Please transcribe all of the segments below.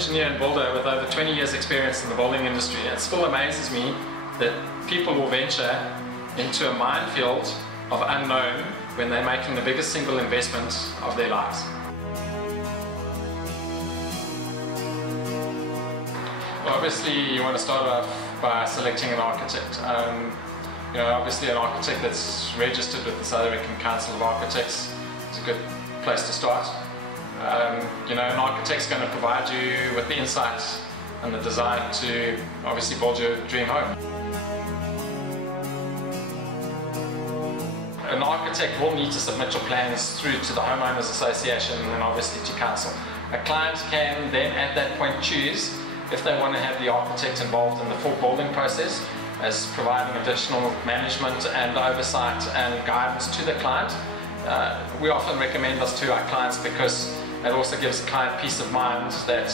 engineer and builder with over 20 years experience in the building industry, it still amazes me that people will venture into a minefield of unknown when they're making the biggest single investment of their lives. Well, obviously you want to start off by selecting an architect. Obviously an architect that's registered with the South African Council of Architects is a good place to start. An architect's going to provide you with the insight and the design to obviously build your dream home. An architect will need to submit your plans through to the Homeowners Association and obviously to council. A client can then at that point choose if they want to have the architect involved in the full building process as providing additional management and oversight and guidance to the client. We often recommend this to our clients because it also gives the client peace of mind that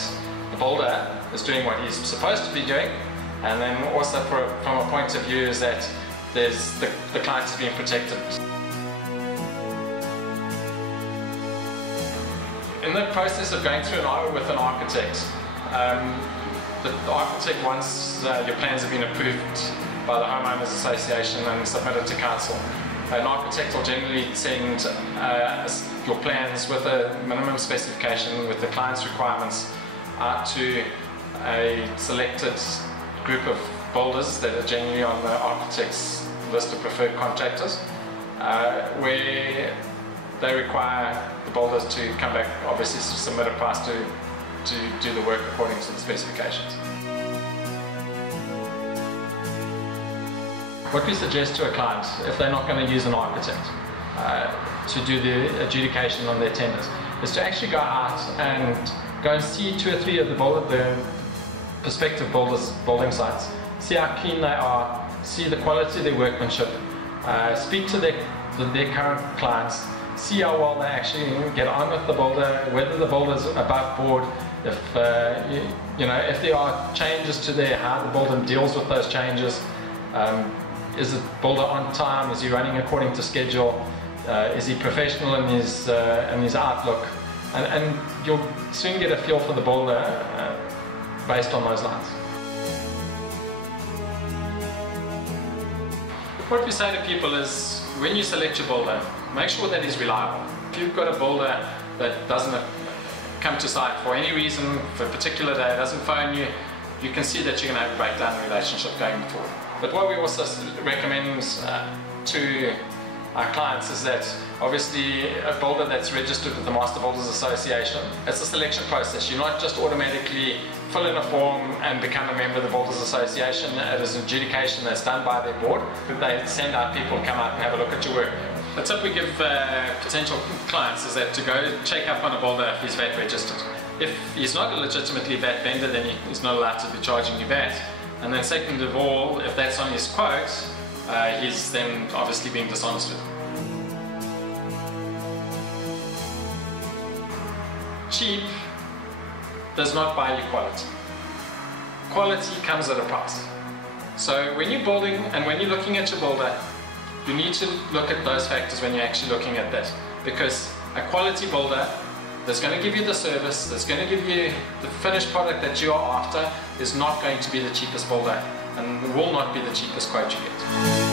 the builder is doing what he's supposed to be doing, and then also from a point of view is that the client is being protected. In the process of going through with an architect, the architect, once your plans have been approved by the Homeowners Association and submitted to council, an architect will generally send your plans with a minimum specification with the client's requirements out to a selected group of builders that are generally on the architect's list of preferred contractors, where they require the builders to come back, obviously submit a price to do the work according to the specifications. What we suggest to a client, if they're not going to use an architect to do the adjudication on their tenders, is to actually go out and go and see 2 or 3 of the prospective builders' building sites, see how clean they are, see the quality of their workmanship, speak to their current clients, see how well they actually get on with the builder, whether the builder's above board, if there are changes to how the builder deals with those changes. Is the builder on time? Is he running according to schedule? Is he professional in his outlook? And you'll soon get a feel for the builder based on those lines. What we say to people is, when you select your builder, make sure that he's reliable. If you've got a builder that doesn't come to site for any reason, for a particular day, doesn't phone you, you can see that you're going to have a breakdown in the relationship going forward. But what we also recommend to our clients is that obviously a builder that's registered with the Master Builders Association, it's a selection process. You're not just automatically fill in a form and become a member of the Builders Association. It is an adjudication that's done by their board. They send out people to come out and have a look at your work. The tip we give potential clients is that to go check up on a builder if he's VAT registered. If he's not a legitimately VAT vendor, then he's not allowed to be charging you VAT. And then second of all, if that's on his quote, he's then obviously being dishonest with. Cheap does not buy you quality. Quality comes at a price. So when you're building and when you're looking at your builder, you need to look at those factors when you're actually looking at that. Because a quality builder that's going to give you the service, that's going to give you the finished product that you are after, is not going to be the cheapest builder and will not be the cheapest quote you get.